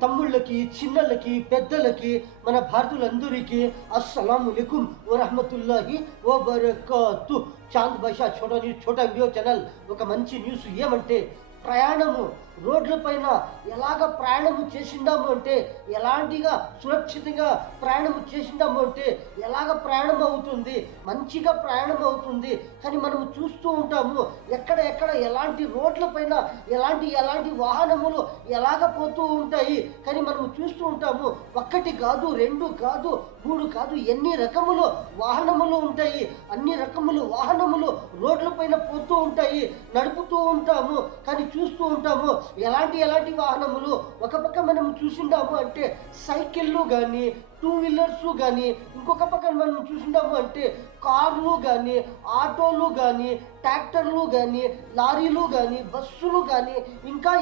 తమ్ముళ్ళకి, చిన్నలకి, పెద్దలకి, మన భారతీయులందరికీ అస్సలాముఅలైకుం వరహ్మతుల్లాహి వబరకాతు. Chand Basha Chota video channel ఒక మంచి న్యూస్ ఏమంటే, ప్రయాణము రోడ్లపైన ఎలాగ ప్రయాణము చేసిండాము అంటే, ఎలాంటిగా సురక్షితంగా ప్రయాణము చేసిండాము అంటే ఎలాగ ప్రయాణం అవుతుంది, మంచిగా ప్రయాణం అవుతుంది. కానీ మనము చూస్తూ ఉంటాము ఎక్కడ ఎలాంటి రోడ్లపైన ఎలాంటి వాహనములు ఎలాగ పోతూ ఉంటాయి. కానీ మనము చూస్తూ ఉంటాము, ఒక్కటి కాదు, రెండు కాదు, మూడు కాదు, ఎన్ని రకములు వాహనములు ఉంటాయి. అన్ని రకములు వాహనములు రోడ్లపైన పోతూ ఉంటాయి, నడుపుతూ ఉంటాము. కానీ చూస్తూ ఉంటాము ఎలాంటి వాహనములు. ఒక పక్క మనం చూసిండాము అంటే సైకిళ్ళు కానీ, టూ వీలర్స్ కానీ, ఇంకొక పక్కన మనం చూసిండాము అంటే కార్లు కానీ, ఆటోలు కానీ, ట్రాక్టర్లు కానీ, లారీలు కానీ, బస్సులు కానీ, ఇంకా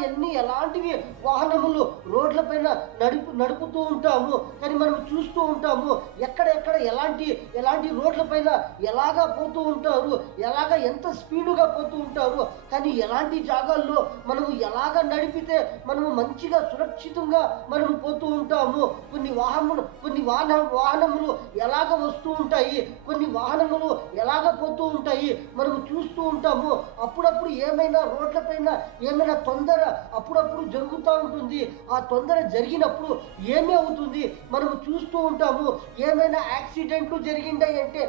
ఎలాంటివి వాహనములు రోడ్లపైన నడుపుతూ ఉంటాము. కానీ మనం చూస్తూ ఉంటాము ఎక్కడ ఎలాంటి రోడ్లపైన ఎలాగా పోతూ ఉంటారు, ఎంత స్పీడుగా పోతూ ఉంటారు. కానీ ఎలాంటి జాగాల్లో మనము ఎలాగ నడిపితే మనము మంచిగా సురక్షితంగా మనము పోతూ ఉంటాము. కొన్ని వాహనములు ఎలాగ వస్తూ ఉంటాయి, కొన్ని వాహనములు ఎలాగ పోతూ ఉంటాయి మనము చూస్తూ ఉంటాము. అప్పుడప్పుడు ఏమైనా రోడ్లపైన ఏమైనా తొందర అప్పుడప్పుడు జరుగుతూ ఉంటుంది. ఆ తొందర జరిగినప్పుడు ఏమి అవుతుంది మనము చూస్తూ ఉంటాము. ఏమైనా యాక్సిడెంట్లు జరిగింటాయి అంటే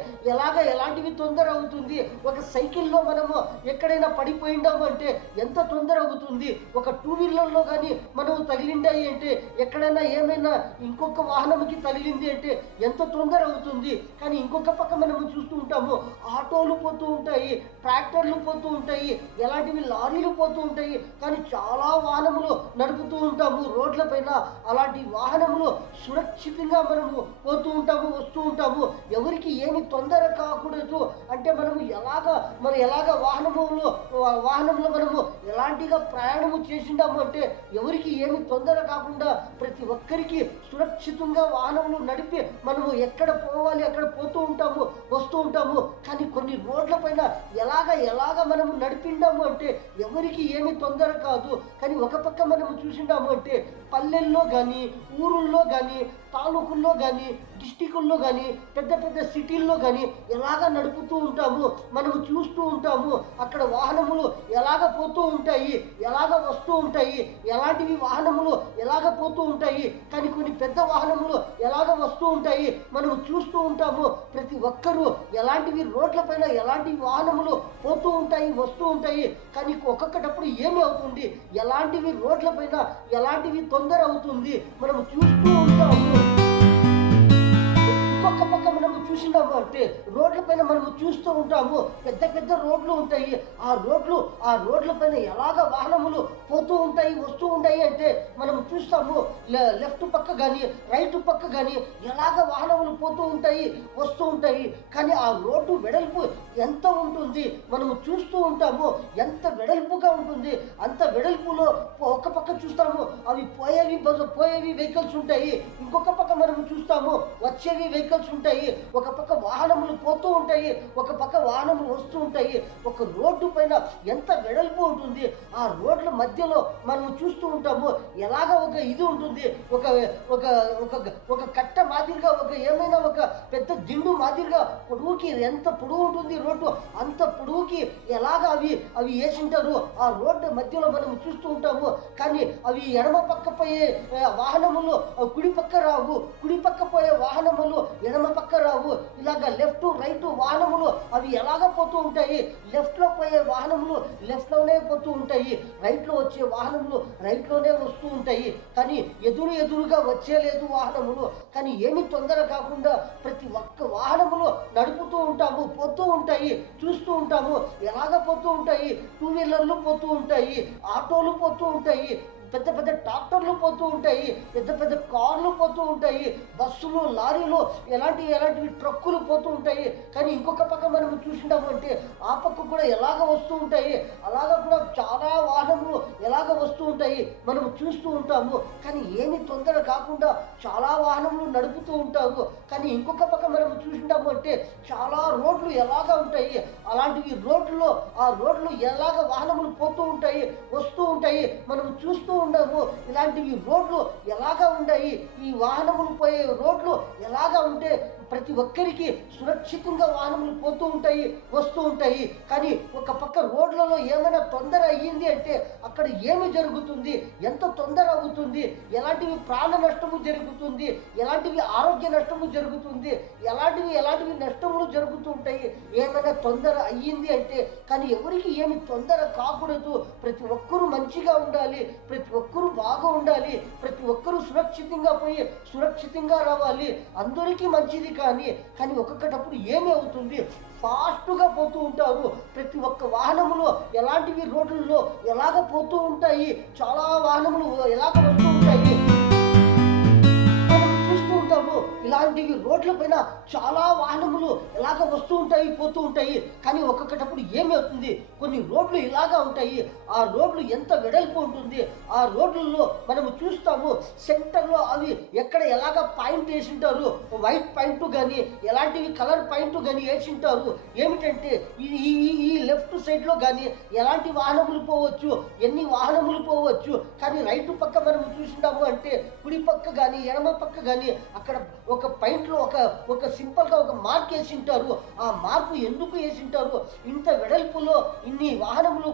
ఎలాంటివి తొందర అవుతుంది. ఒక సైకిల్లో మనము ఎక్కడైనా పడిపోయిండాము అంటే ఎంత తొందర అవుతుంది. ఒక టూ వీలర్లో కానీ మనము తగిలిండాయి అంటే, ఎక్కడైనా ఏమైనా ఇంకొక వాహనంకి తగిలింది అంటే ఎంత తొందర అవుతుంది. కానీ ఇంకొక పక్క మనము చూస్తూ ఉంటాము ఆటోలు పోతూ ఉంటాయి, ట్రాక్టర్లు పోతూ ఉంటాయి, ఎలాంటివి లారీలు పోతూ ఉంటాయి. కానీ చాలా వాహనములు నడుపుతూ ఉంటాము రోడ్లపైన. అలాంటి వాహనములు సురక్షితంగా మనము పోతూ ఉంటాము, వస్తూ ఉంటాము. ఎవరికి ఏమి తొందర కాకూడదు అంటే మనము ఎలాగ వాహనంలో మనము ఎలాంటిగా ప్రయాణము చేసిండాము అంటే ఎవరికి ఏమి తొందర కాకుండా ప్రతి ఒక్కరికి సురక్షితంగా వాహనములు నడిపి మనము ఎక్కడ పోవాలి అక్కడ పోతూ ఉంటాము, వస్తూ ఉంటాము. కానీ కొన్ని రోడ్లపైన ఎలాగ మనము నడిపిండాము అంటే ఎవరికి ఏమి తొందర కాదు. కానీ ఒక పక్క మనము చూసిండాము అంటే పల్లెల్లో కానీ, ఊరుల్లో కానీ, తాలూకుల్లో కానీ, డిస్టికుల్లో కానీ, పెద్ద సిటీల్లో కానీ ఎలాగ నడుపుతూ ఉంటాము, మనము చూస్తూ ఉంటాము. అక్కడ వాహనములు ఎలాగ పోతూ ఉంటాయి, ఎలాగ వస్తూ ఉంటాయి, ఎలాంటివి వాహనములు ఎలాగ పోతూ ఉంటాయి. కానీ కొన్ని పెద్ద వాహనములు ఎలాగ వస్తూ ఉంటాయి మనము చూస్తూ ఉంటాము. ప్రతి ఒక్కరూ ఎలాంటివి రోడ్లపైన ఎలాంటి వాహనములు పోతూ ఉంటాయి, వస్తూ ఉంటాయి. కానీ ఒక్కొక్కటప్పుడు ఏమి అవుతుంది, ఎలాంటివి రోడ్లపైన ఎలాంటివి తొందర అవుతుంది మనము చూస్తూ ఉంటాము. ఇంకొక పక్క మనము చూసినాము అంటే రోడ్లపైన మనము చూస్తూ ఉంటాము పెద్ద రోడ్లు ఉంటాయి. ఆ రోడ్లపైన ఎలాగ వాహనములు పోతూ ఉంటాయి, వస్తూ ఉంటాయి అంటే మనము చూస్తాము. లెఫ్ట్ పక్క కానీ, రైట్ పక్క కానీ ఎలాగ వాహనములు పోతూ ఉంటాయి, వస్తూ ఉంటాయి. కానీ ఆ రోడ్డు వెడల్పు ఎంత ఉంటుంది మనము చూస్తూ ఉంటాము. ఎంత వెడల్పుగా ఉంటుంది, అంత వెడల్పులో ఒక పక్క చూస్తాము అవి పోయేవి వెహికల్స్ ఉంటాయి, ఇంకొక పక్క మనము చూస్తాము వచ్చేవి వెహికల్స్ ఉంటాయి. ఒక పక్క వాహనములు పోతూ ఉంటాయి, ఒక పక్క వాహనములు వస్తూ ఉంటాయి. ఒక రోడ్డు పైన ఎంత వెడల్పు ఉంటుంది. ఆ రోడ్ల మధ్యలో మనం చూస్తూ ఉంటాము ఎలాగ ఒక ఇది ఉంటుంది, ఒక కట్ట మాదిరిగా, ఒక పెద్ద దిండు మాదిరిగా పొడవుకి ఎంత పొడవు ఉంటుంది రోడ్డు, అంత పొడవుకి ఎలాగ అవి వేసింటారు. ఆ రోడ్డు మధ్యలో మనం చూస్తూ ఉంటాము. కానీ అవి ఎడమ పక్క పోయే వాహనములు కుడి పక్క రావు, కుడి పక్క పోయే వాహనములు ఎడమ పక్క రావు. ఇలాగ లెఫ్ట్ రైట్ వాహనములు అవి ఎలాగ పోతూ ఉంటాయి. లెఫ్ట్లో పోయే వాహనములు లెఫ్ట్లోనే పోతూ ఉంటాయి, రైట్లో వచ్చే వాహనములు రైట్లోనే వస్తూ ఉంటాయి. కానీ ఎదురుగా వచ్చేలేదు వాహనములు. కానీ ఏమి తొందర కాకుండా ప్రతి ఒక్క వాహనములు నడుపుతూ ఉంటాము, పోతూ ఉంటాయి, చూస్తూ ఉంటాము ఎలాగ పోతూ ఉంటాయి. టూ వీలర్లు పోతూ ఉంటాయి, ఆటోలు పోతూ ఉంటాయి, పెద్ద ట్రాక్టర్లు పోతూ ఉంటాయి, పెద్ద కార్లు పోతూ ఉంటాయి, బస్సులు, లారీలు, ఎలాంటివి ట్రక్కులు పోతూ ఉంటాయి. కానీ ఇంకొక పక్క మనం చూసినాము అంటే ఆ పక్క కూడా ఎలాగ వస్తూ ఉంటాయి, అలాగ కూడా చాలా వాహనములు ఎలాగ వస్తూ ఉంటాయి మనం చూస్తూ ఉంటాము. కానీ ఏమి తొందర కాకుండా చాలా వాహనములు నడుపుతూ ఉంటారు. కానీ ఇంకొక పక్క మనం చూసినాము అంటే చాలా రోడ్లు ఎలాగ ఉంటాయి, అలాంటివి ఆ రోడ్లు ఎలాగ వాహనములు పోతూ ఉంటాయి, వస్తూ ఉంటాయి. మనం చూస్తూ ఉన్నాము ఇలాంటివి రోడ్లు ఎలాగా ఉన్నాయి, ఈ వాహనములు పోయే రోడ్లు ఎలాగా ఉంటే ప్రతి ఒక్కరికి సురక్షితంగా వాహనములు పోతూ ఉంటాయి, వస్తూ ఉంటాయి. కానీ ఒక పక్క రోడ్లలో ఏమైనా తొందర అయ్యింది అంటే అక్కడ ఏమి జరుగుతుంది, ఎంత తొందర అవుతుంది, ఎలాంటివి ప్రాణ నష్టము జరుగుతుంది, ఎలాంటివి ఆరోగ్య నష్టము జరుగుతుంది, ఎలాంటివి నష్టములు జరుగుతూ ఉంటాయి ఏమైనా తొందర అయ్యింది అంటే. కానీ ఎవరికి ఏమి తొందర కాకూడదు, ప్రతి ఒక్కరూ మంచిగా ఉండాలి, ప్రతి ఒక్కరూ బాగా ఉండాలి, ప్రతి ఒక్కరూ సురక్షితంగా పోయి సురక్షితంగా రావాలి, అందరికీ మంచిది. కానీ ఒక్కొక్కటప్పుడు ఏమి అవుతుంది, ఫాస్ట్గా పోతూ ఉంటారు. ప్రతి ఒక్క వాహనములో ఎలాంటివి రోడ్లలో ఎలాగ పోతూ ఉంటాయి, చాలా వాహనములు ఎలాగ వస్తూ ఉంటాయి చూస్తూ ఉంటాము. ఇలాంటివి రోడ్ల పైన చాలా వాహనములు ఎలాగ వస్తూ ఉంటాయి, పోతూ ఉంటాయి. కానీ ఒక్కొక్కటప్పుడు ఏమవుతుంది, కొన్ని రోడ్లు ఇలాగా ఉంటాయి, ఆ రోడ్లు ఎంత వెడల్పు ఉంటుంది, ఆ రోడ్లలో మనము చూస్తాము సెంటర్లో అవి ఎక్కడ ఎలాగ పాయింట్ వేసింటారు, వైట్ పాయింట్ కానీ ఎలాంటివి కలర్ పాయింట్ కానీ వేసింటారు. ఏమిటంటే ఈ లెఫ్ట్ సైడ్లో కానీ ఎలాంటి వాహనములు పోవచ్చు, ఎన్ని వాహనములు పోవచ్చు. కానీ రైట్ పక్క మనము చూసినాము అంటే కుడి పక్క కానీ ఎడమ పక్క కానీ అక్కడ ఒక పాయింట్లో ఒక సింపుల్గా ఒక మార్క్ వేసింటారు. ఆ మార్కు ఎందుకు వేసింటారు, ఇంత వెడల్పులో ఇన్ని వాహనములు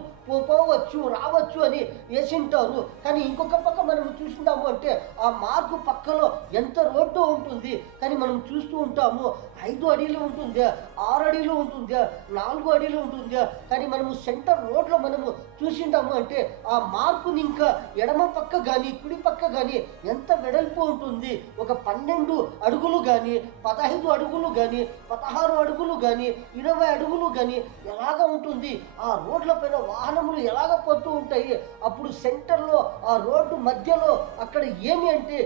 పోవచ్చు రావచ్చు అని వేసింటారు. కానీ ఇంకొక పక్క మనం చూసినాము అంటే ఆ మార్కు పక్కలో ఎంత రోడ్డు ఉంటుంది. కానీ మనం చూస్తూ ఉంటాము 5 అడుగులు ఉంటుందా, 6 అడుగులు ఉంటుందా, 4 అడుగులు ఉంటుందా. కానీ మనము సెంటర్ రోడ్లో మనము చూసింటాము అంటే ఆ మార్కుని ఇంకా ఎడమ పక్క కానీ కుడి పక్క కానీ ఎంత వెడల్పు ఉంటుంది, ఒక 12 అడుగులు కానీ 15 అడుగులు కానీ 16 అడుగులు కానీ 20 అడుగులు కానీ ఎలాగ ఉంటుంది. ఆ రోడ్ల పైన వాహనములు ఎలాగ పోతూ ఉంటాయి. అప్పుడు సెంటర్లో ఆ రోడ్డు మధ్యలో అక్కడ ఏమి అంటే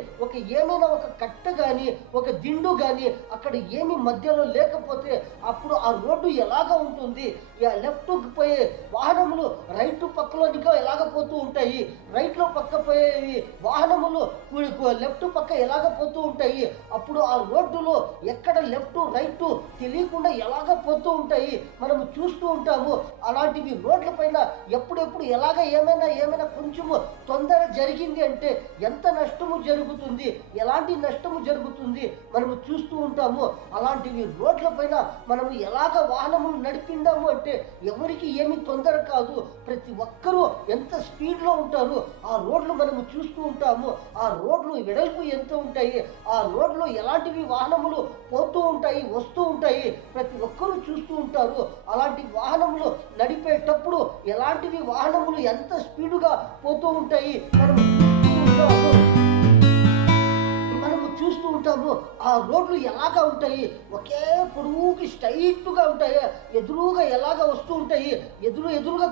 ఏమైనా ఒక కట్ట కానీ ఒక దిండు కానీ అక్కడ ఏమి మధ్యలో లేకపోతే అప్పుడు ఆ రోడ్డు ఎలాగ ఉంటుంది. లెఫ్ట్కి పోయే వాహనములు రైట్ పక్కలో ఇంకా ఎలాగ పోతూ ఉంటాయి, రైట్లో పక్క పోయేవి వాహనములు లెఫ్ట్ పక్క ఎలాగ పోతూ ఉంటాయి. అప్పుడు ఆ రోడ్డులో ఎక్కడ లెఫ్ట్ రైట్ తెలియకుండా ఎలాగ పోతూ ఉంటాయి మనము చూస్తూ ఉంటాము. అలాంటివి రోడ్ల పైన ఎప్పుడెప్పుడు ఎలాగ ఏమైనా కొంచెము తొందర జరిగింది అంటే ఎంత నష్టము జరుగుతుంది, ఎలాంటి నష్టము జరుగుతుంది మనము చూస్తూ ఉంటాము. అలాంటివి రోడ్ల పైన మనము ఎలాగ వాహనములు నడిపిందాము అంటే ఎవరికి ఏమి తొందర కాదు, ప్రతి ఒక్కరూ ఎంత స్పీడ్లో ఉంటారు. ఆ రోడ్లు మనము చూస్తూ ఉంటాము. ఆ రోడ్లు వెడల్పు ఎంత ఉంటాయి, ఆ రోడ్లో ఎలాంటివి వాహనములు పోతూ ఉంటాయి వస్తూ ఉంటాయి ప్రతి ఒక్కరూ చూస్తూ ఉంటారు. అలాంటి వాహనములు నడిపేటప్పుడు ఎలాంటివి వాహనములు ఎంత స్పీడుగా పోతూ ఉంటాయి చూస్తూ ఉంటాము. ఆ రోడ్లు ఎలాగా ఉంటాయి, ఒకే పొడుగుకి స్ట్రైట్గా ఉంటాయి, ఎదురుగా ఎలాగ వస్తూ ఉంటాయి, ఎదురుగా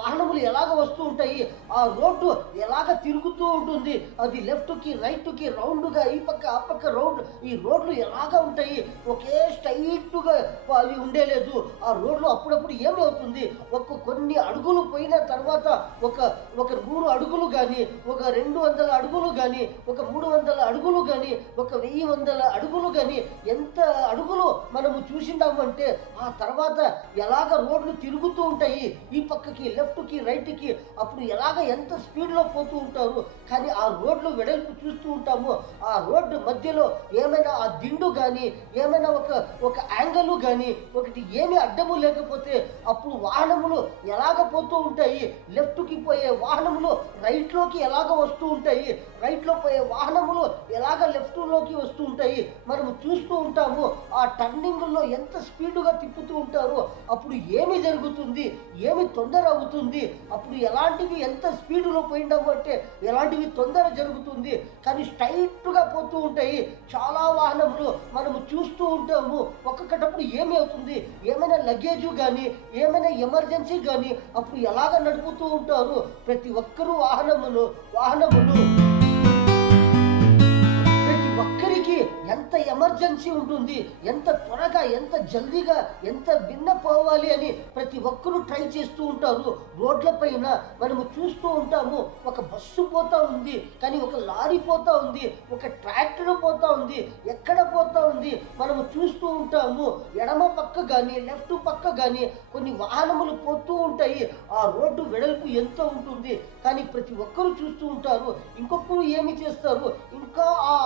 వాహనములు ఎలాగ వస్తూ ఉంటాయి. ఆ రోడ్డు ఎలాగ తిరుగుతూ ఉంటుంది, అది లెఫ్ట్కి రైట్కి రౌండ్గా ఈ పక్క ఆ పక్క రౌండ్. ఈ రోడ్లు ఎలాగ ఉంటాయి, ఒకే స్ట్రైట్గా అవి ఉండేలేదు. ఆ రోడ్లు అప్పుడప్పుడు ఏమవుతుంది, కొన్ని అడుగులు పోయిన తర్వాత ఒక 100 అడుగులు కానీ, ఒక 200 అడుగులు కానీ, ఒక 300 అడుగులు కానీ, ఒక 1100 అడుగులు కానీ ఎంత అడుగులు మనము చూసిండామంటే ఆ తర్వాత ఎలాగ రోడ్లు తిరుగుతూ ఉంటాయి ఈ పక్కకి లెఫ్ట్కి రైట్కి. అప్పుడు ఎలాగ ఎంత స్పీడ్లో పోతూ ఉంటారు. కానీ ఆ రోడ్లు వెడల్పు చూస్తూ ఉంటాము. ఆ రోడ్డు మధ్యలో ఏమైనా ఆ దిండు కానీ ఏమైనా ఒక యాంగిల్ కానీ ఒకటి ఏమీ అడ్డము లేకపోతే అప్పుడు వాహనములు ఎలాగ పోతూ ఉంటాయి. లెఫ్ట్కి పోయే వాహనములు రైట్లోకి ఎలాగ వస్తూ ఉంటాయి, రైట్లో పోయే వాహనములు ఎలాగ లెఫ్ట్లోకి వస్తూ ఉంటాయి మనము చూస్తూ ఉంటాము. ఆ టర్నింగ్లో ఎంత స్పీడ్గా తిప్పుతూ ఉంటారో అప్పుడు ఏమి జరుగుతుంది, ఏమి తొందర అవుతుంది, అప్పుడు ఎలాంటివి ఎంత స్పీడ్లో పోయిండాము అంటే ఎలాంటివి తొందర జరుగుతుంది. కానీ స్ట్రైట్గా పోతూ ఉంటాయి చాలా వాహనములు మనము చూస్తూ ఉంటాము. ఒక్కొక్కటప్పుడు ఏమి అవుతుంది, ఏమైనా లగేజు కానీ ఏమైనా ఎమర్జెన్సీ కానీ అప్పుడు ఎలాగ నడుపుతూ ఉంటారు ప్రతి ఒక్కరూ వాహనములు ప్రతి ఒక్కరికి ఎంత ఎమర్జెన్సీ ఉంటుంది, ఎంత త్వరగా, ఎంత జల్దీగా, ఎంత భిన్న పోవాలి అని ప్రతి ఒక్కరూ ట్రై చేస్తూ ఉంటారు. రోడ్లపైన మనము చూస్తూ ఉంటాము, ఒక బస్సు పోతా ఉంది, కానీ ఒక లారీ పోతా ఉంది, ఒక ట్రాక్టర్ పోతా ఉంది, ఎక్కడ పోతా ఉంది మనము చూస్తూ ఉంటాము. ఎడమ పక్క కానీ లెఫ్ట్ పక్క కానీ కొన్ని వాహనములు పోతూ ఉంటాయి. ఆ రోడ్డు వెడల్పు ఎంత ఉంటుంది, కానీ ప్రతి ఒక్కరూ చూస్తూ ఉంటారు. ఇంకొకరు ఏమి చేస్తారు, ఇంకా ఆ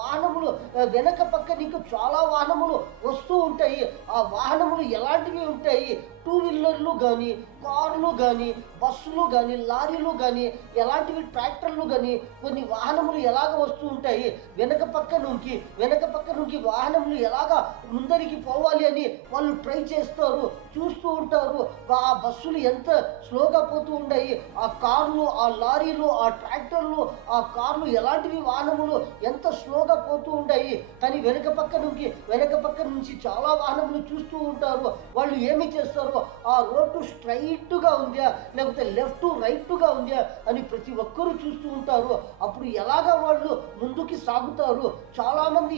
వాహనములు వెనక పక్కన ఇంకా చాలా వాహనములు వస్తూ ఉంటాయి. ఆ వాహనములు ఎలాంటివి ఉంటాయి, టూ వీలర్లు కానీ, కార్లు కానీ, బస్సులు కానీ, లారీలు కానీ, ఎలాంటివి ట్రాక్టర్లు కానీ కొన్ని వాహనములు ఎలాగ వస్తూ ఉంటాయి. వెనక పక్క నుంచి వాహనములు ఎలాగ ముందరికి పోవాలి అని వాళ్ళు ట్రై చేస్తారు, చూస్తూ ఉంటారు. ఆ బస్సులు ఎంత స్లోగా పోతూ ఉంటాయి, ఆ కార్లు, ఆ లారీలు, ఆ ట్రాక్టర్లు, ఆ కార్లు ఎలాంటివి వాహనములు ఎంత స్లోగా పోతూ ఉంటాయి. కానీ వెనక పక్క నుంచి చాలా వాహనములు చూస్తూ ఉంటారు. వాళ్ళు ఏమి చేస్తారు, ఆ రోడ్డు స్ట్రైట్గా ఉందా లేకపోతే లెఫ్ట్ రైట్గా ఉందా అని ప్రతి ఒక్కరూ చూస్తూ ఉంటారు. అప్పుడు ఎలాగా వాళ్ళు ముందుకి సాగుతారు. చాలామంది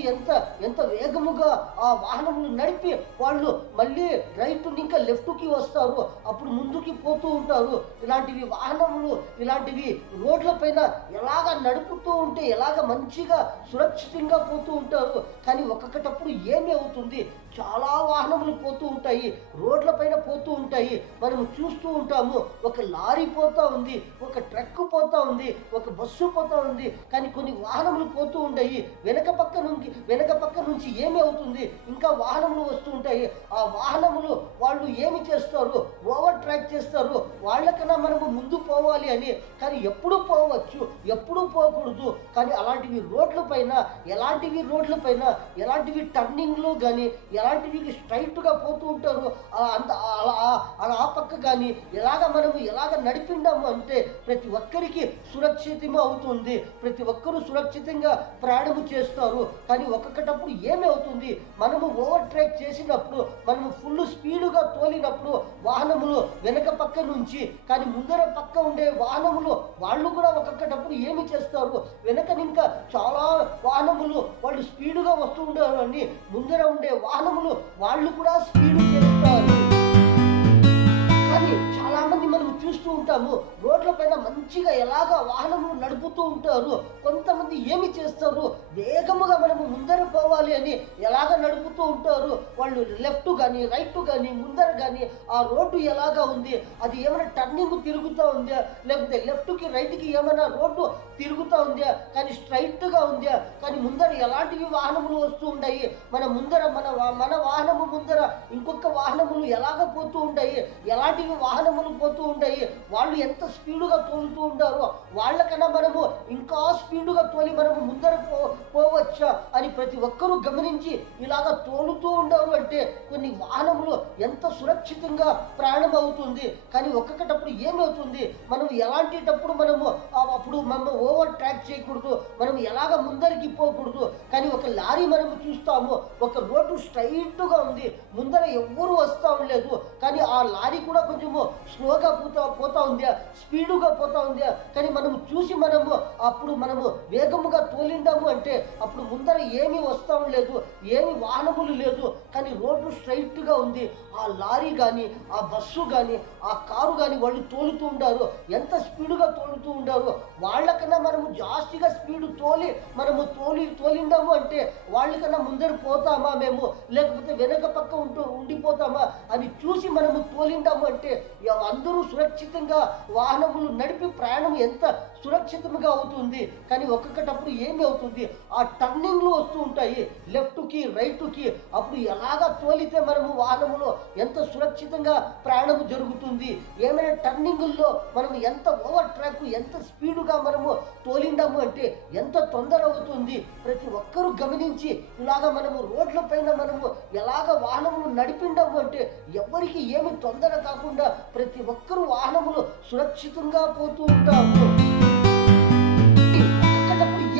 ఎంత వేగముగా ఆ వాహనములు నడిపి వాళ్ళు మళ్ళీ రైట్ ఇంకా లెఫ్ట్కి వస్తారు, అప్పుడు ముందుకి పోతూ ఉంటారు. ఇలాంటివి వాహనములు, ఇలాంటివి రోడ్ల పైన ఎలాగ నడుపుతూ ఉంటే ఎలాగ మంచిగా సురక్షితంగా పోతూ ఉంటారు. కానీ ఒక్కొక్కటప్పుడు ఏమి అవుతుంది, చాలా వాహనములు పోతూ ఉంటాయి, రోడ్ల పైన పోతూ ఉంటాయి. మనము చూస్తూ ఉంటాము, ఒక లారీ పోతా ఉంది, ఒక ట్రక్ పోతా ఉంది, ఒక బస్సు పోతా ఉంది, కానీ కొన్ని వాహనములు పోతూ ఉంటాయి. వెనక పక్క నుంచి ఏమి అవుతుంది, ఇంకా వాహనములు వస్తూ ఉంటాయి. ఆ వాహనములు వాళ్ళు ఏమి చేస్తారు, ఓవర్ ట్రాక్ చేస్తారు. వాళ్ళకన్నా మనము ముందు పోవాలి అని. కానీ ఎప్పుడు పోవచ్చు, ఎప్పుడు పోకూడదు. కానీ అలాంటివి రోడ్ల పైన ఎలాంటివి టర్నింగ్లు కానీ, ఎలాంటివి స్ట్రైట్గా పోతూ ఉంటారు. అలా ఆ పక్క కానీ ఎలాగ నడిపిండాము అంటే ప్రతి ఒక్కరికి సురక్షితము అవుతుంది, ప్రతి ఒక్కరూ సురక్షితంగా ప్రయాణము చేస్తారు. కానీ ఒక్కొక్కటప్పుడు ఏమి అవుతుంది, మనము ఓవర్ ట్రాక్ చేసినప్పుడు, మనము ఫుల్ స్పీడుగా తోలినప్పుడు వాహనములు వెనక పక్క నుంచి, కానీ ముందర పక్క ఉండే వాహనములు వాళ్ళు కూడా ఒక్కొక్కటప్పుడు ఏమి చేస్తారు, ఇంకా చాలా వాహనములు వాళ్ళు స్పీడుగా వస్తూ ఉంటారు అని ముందర ఉండే వాహనములు వాళ్ళు కూడా స్పీడ్ చేస్తారు. కానీ చాలామంది మనం చూస్తూ ఉంటాము, రోడ్ల పైన మంచిగా ఎలాగ వాహనములు నడుపుతూ ఉంటారు. కొంతమంది ఏమి చేస్తారు, వేగముగా మనము ముందర పోవాలి అని ఎలాగ నడుపుతూ ఉంటారు. వాళ్ళు లెఫ్ట్ కానీ రైట్ కానీ ముందర కానీ ఆ రోడ్డు ఎలాగా ఉంది, అది ఏమైనా టర్నింగ్ తిరుగుతూ ఉందా లేకపోతే లెఫ్ట్కి రైట్కి ఏమైనా రోడ్డు తిరుగుతూ ఉందా, కానీ స్ట్రైట్గా ఉందా, కానీ ముందర ఎలాంటివి వాహనములు వస్తూ ఉంటాయి, మన వాహనము ముందర ఇంకొక వాహనములు ఎలాగ పోతూ ఉంటాయి, ఎలాంటివి వాహనములు పోతూ ఉంటాయి. వాళ్ళు ఎంత స్పీడుగా తోలుతూ ఉంటారో వాళ్ళకన్నా మనము ఇంకా స్పీడుగా తోలి మనము ముందర పోవచ్చా అని ప్రతి ఒక్కరూ గమనించి ఇలాగ తోలుతూ ఉంటారు. అంటే కొన్ని వాహనములు ఎంత సురక్షితంగా ప్రయాణం అవుతుంది. కానీ ఒక్కొక్కటప్పుడు ఏమవుతుంది, మనం ఎలాంటిటప్పుడు అప్పుడు మనం ఓవర్ ట్రాక్ చేయకూడదు, మనం ఎలాగ ముందరికి పోకూడదు. కానీ ఒక లారీ మనము చూస్తాము, ఒక రోడ్డు స్ట్రైట్గా ఉంది, ముందర ఎవ్వరూ వస్తూ ఉండలేదు, కానీ ఆ లారీ కూడా కొంచెము స్లోగా పోతా ఉందా, స్పీడుగా పోతా ఉందా, కానీ అప్పుడు మనము వేగముగా తోలిండాము అంటే అప్పుడు ముందర ఏమీ వస్తూ ఉండలేదు, ఏమి వాహనములు లేదు, కానీ రోడ్డు స్ట్రైట్గా ఉంది. ఆ లారీ కానీ, ఆ బస్సు కానీ, ఆ కారు కానీ వాళ్ళు తోలుతూ ఉంటారు, ఎంత స్పీడుగా తోలుతూ ఉంటారు. వాళ్ళకన్నా మనము జాస్తిగా స్పీడ్ తోలిండాము అంటే వాళ్ళకన్నా ముందర పోతామా మేము, లేకపోతే వెనక పక్క ఉండిపోతామా అని చూసి మనము తోలిండాము అంటే అందరూ సురక్షితంగా వాహనములు నడిపి ప్రయాణం ఎంత సురక్షితంగా అవుతుంది. కానీ ఒక్కొక్కటప్పుడు ఏమి అవుతుంది, ఆ టర్నింగ్లు వస్తూ ఉంటాయి లెఫ్ట్కి రైట్కి, అప్పుడు ఎలాగా తోలితే మనము వాహనములో ఎంత సురక్షితంగా ప్రయాణం జరుగుతుంది. ఏమైనా టర్నింగుల్లో మనం ఎంత ఓవర్ ట్రాక్, ఎంత స్పీడుగా మనము తోలిండాము అంటే ఎంత తొందర అవుతుంది. ప్రతి ఒక్కరూ గమనించి ఇలాగ మనము రోడ్ల పైన మనము ఎలాగ వాహనములు నడిపిండాము అంటే ఎవరికి ఏమి తొందర కాకుండా ప్రతి ఒక్కరూ వాహనములు సురక్షితంగా పోతూ ఉంటాము.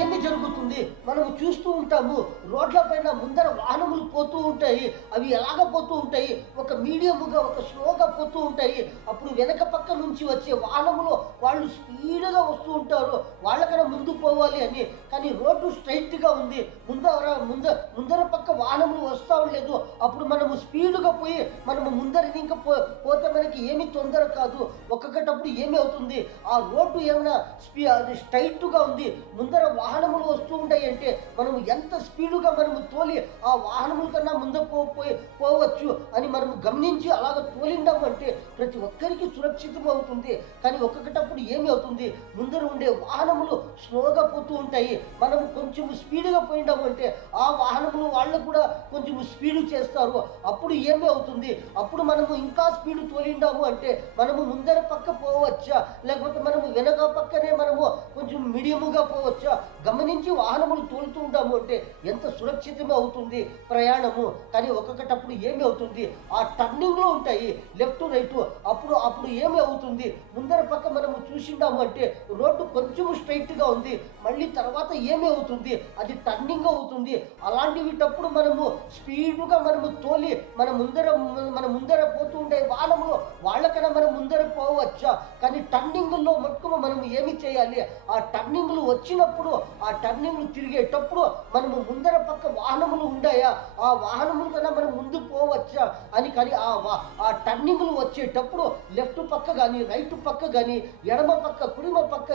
ఏమి జరుగుతుంది, మనము చూస్తూ ఉంటాము, రోడ్ల పైన ముందర వాహనములు పోతూ ఉంటాయి. అవి ఎలాగ పోతూ ఉంటాయి, ఒక మీడియముగా, ఒక స్లోగా పోతూ ఉంటాయి. అప్పుడు వెనక పక్క నుంచి వచ్చే వాహనములు వాళ్ళు స్పీడ్ స్పీడ్గా వస్తూ ఉంటారు, వాళ్ళకన్నా ముందు పోవాలి అని. కానీ రోడ్డు స్ట్రైట్గా ఉంది, ముందర పక్క వాహనములు వస్తూ ఉండలేదు. అప్పుడు మనము స్పీడ్గా పోయి మనము ముందరికి ఇంకా పోతే మనకి ఏమీ తొందర కాదు. ఒక్కొక్కటప్పుడు ఏమి అవుతుంది, ఆ రోడ్డు ఏమైనా అది స్ట్రైట్గా ఉంది, ముందర వాహనములు వస్తూ ఉంటాయి అంటే మనము ఎంత స్పీడుగా మనము తోలి ఆ వాహనముల కన్నా ముందు పోవచ్చు అని మనము గమనించి అలాగ తోలిండాము అంటే ప్రతి ఒక్కరికి సురక్షితం అవుతుంది. కానీ ఒక్కొక్కటప్పుడు ఏమి అవుతుంది, ముందర ఉండే వాహనములు స్లోగా పోతూ ఉంటాయి, మనము కొంచెం స్పీడ్గా పోయిండాము అంటే ఆ వాహనములు వాళ్ళు కూడా కొంచెం స్పీడ్ చేస్తారు. అప్పుడు ఏమి అవుతుంది, అప్పుడు మనము ఇంకా స్పీడ్ తోలిండాము అంటే మనము ముందర పక్క పోవచ్చా, లేకపోతే మనము వెనక పక్కనే మనము కొంచెం మీడియముగా పోవచ్చా, గమనించి వాహనములు తోలుతూ ఉంటాము అంటే ఎంత సురక్షితమే అవుతుంది ప్రయాణము. కానీ ఒక్కొక్కటప్పుడు ఏమి అవుతుంది, ఆ టర్నింగ్లో ఉంటాయి లెఫ్ట్ రైట్, అప్పుడు ఏమి అవుతుంది, ముందర పక్క మనము చూసిండాము అంటే రోడ్డు కొంచెం స్ట్రైట్గా ఉంది, మళ్ళీ తర్వాత ఏమి అవుతుంది, అది టర్నింగ్ అవుతుంది. అలాంటివిటప్పుడు మనము స్పీడ్గా మనము తోలి మన ముందర పోతూ ఉండే వాహనములు వాళ్ళకన్నా మనం ముందర పోవచ్చా. కానీ టర్నింగుల్లో మట్టుకు మనం ఏమి చేయాలి, ఆ టర్నింగ్లు వచ్చినప్పుడు ఆ టర్నింగ్లు తిరిగేటప్పుడు మనము ముందర పక్క వాహనములు ఉన్నాయా, ఆ వాహనముల కన్నా మనం ముందు పోవచ్చా అని. కానీ ఆ టర్నింగ్లు వచ్చేటప్పుడు లెఫ్ట్ పక్క కానీ రైట్ పక్క కానీ ఎడమ పక్క కుడిమ పక్క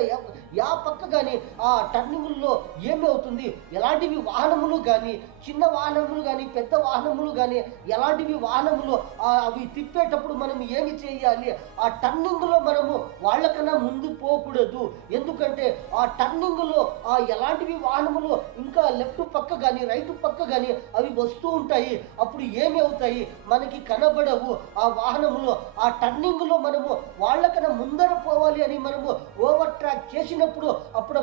యా పక్క కానీ ఆ టర్నింగుల్లో ఏమి అవుతుంది, ఎలాంటివి వాహనములు కానీ చిన్న వాహనములు కానీ పెద్ద వాహనములు కానీ ఎలాంటివి వాహనములు అవి తిప్పేటప్పుడు మనం ఏమి చేయాలి, ఆ టర్నింగ్లో మనము వాళ్ళకన్నా ముందు పోకూడదు. ఎందుకంటే ఆ టర్నింగ్లో ఎలాంటివి వాహనములు ఇంకా లెఫ్ట్ పక్క కానీ రైట్ పక్క కానీ అవి వస్తూ ఉంటాయి, అప్పుడు ఏమి అవుతాయి, మనకి కనబడవు ఆ వాహనములు. ఆ టర్నింగ్లో మనము వాళ్ళకన్నా ముందర పోవాలి అని మనము ఓవర్ ట్రాక్ చేసినప్పుడు అప్పుడు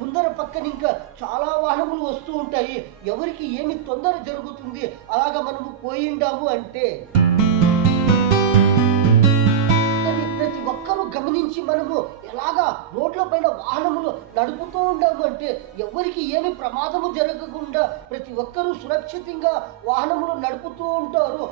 ముందర పక్కన ఇంకా చాలా వాహనములు వస్తూ ఉంటాయి, ఎవరికి ఏమి తొందర జరుగుతుంది అలాగా మనము పోయిండాము అంటే. ప్రతి ఒక్కరూ గమనించి మనము ఎలాగా రోడ్ల పైన వాహనములు నడుపుతూ ఉండాము అంటే ఎవరికి ఏమి ప్రమాదము జరగకుండా ప్రతి ఒక్కరూ సురక్షితంగా వాహనములు నడుపుతూ ఉంటారు.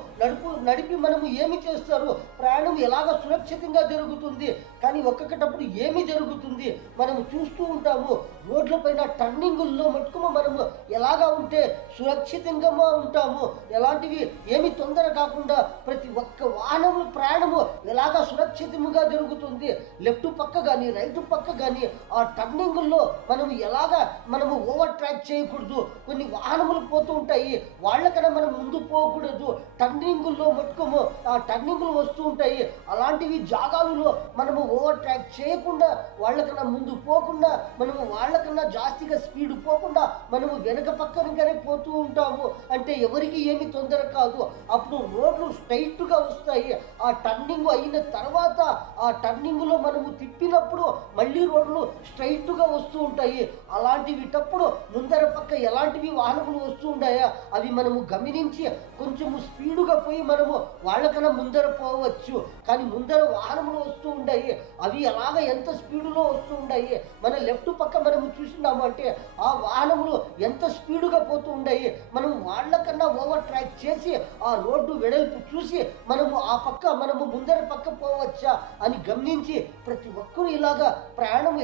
నడిపి మనము ఏమి చేస్తారు, ప్రయాణం ఎలాగ సురక్షితంగా జరుగుతుంది. కానీ ఒక్కొక్కటప్పుడు ఏమి జరుగుతుంది మనము చూస్తూ ఉంటాము, రోడ్ల పైన టర్నింగుల్లో మట్టుకు మనము ఎలాగా ఉంటే సురక్షితంగా ఉంటాము, ఎలాంటివి ఏమి తొందర కాకుండా ప్రతి ఒక్క వాహనము ప్రయాణము ఎలాగా సురక్షితంగా జరుగుతుంది. లెఫ్ట్ పక్క కానీ రైట్ పక్క కానీ ఆ టర్నింగుల్లో మనము ఓవర్ ట్రాక్ చేయకూడదు. కొన్ని వాహనములు పోతూ ఉంటాయి, వాళ్ళకన్నా మనం ముందు పోకూడదు. టర్నింగుల్లో మట్టుకోము ఆ టర్నింగులు వస్తూ ఉంటాయి, అలాంటివి జాగాలలో మనము ఓవర్ ట్రాక్ చేయకుండా వాళ్ళకన్నా ముందు పోకుండా మనము వాళ్ళకన్నా జాస్తిగా స్పీడ్ పోకుండా మనము వెనక పక్కనగానే పోతూ ఉంటాము అంటే ఎవరికి ఏమి తొందర కాదు. అప్పుడు రోడ్లు స్ట్రైట్గా వస్తాయి. ఆ టర్నింగ్ అయిన తర్వాత ఆ టర్నింగ్లో మనము తిప్పినప్పుడు మళ్ళీ రోడ్లు స్ట్రైట్గా వస్తూ ఉంటాయి. అలాంటివిటప్పుడు ముందర పక్క ఎలాంటివి వాహనములు వస్తూ ఉంటాయా అవి మనము గమనించి కొంచెము స్పీడుగా పోయి మనము వాళ్ళకన్నా ముందర పోవచ్చు. కానీ ముందర వాహనములు వస్తూ ఉంటాయి, అవి ఎలాగ ఎంత స్పీడులో వస్తూ ఉంటాయి. మన లెఫ్ట్ పక్క మనము చూసినాము అంటే ఆ వాహనములు ఎంత స్పీడుగా పోతూ ఉంటాయి, మనం వాళ్ళకన్నా ఓవర్ ట్రాక్ చేసి ఆ రోడ్డు వెడల్పు చూసి మనము ముందర పక్క పోవచ్చా అని గమనించి ప్రతి ఒక్కరూ ఇలాగా ప్రయాణం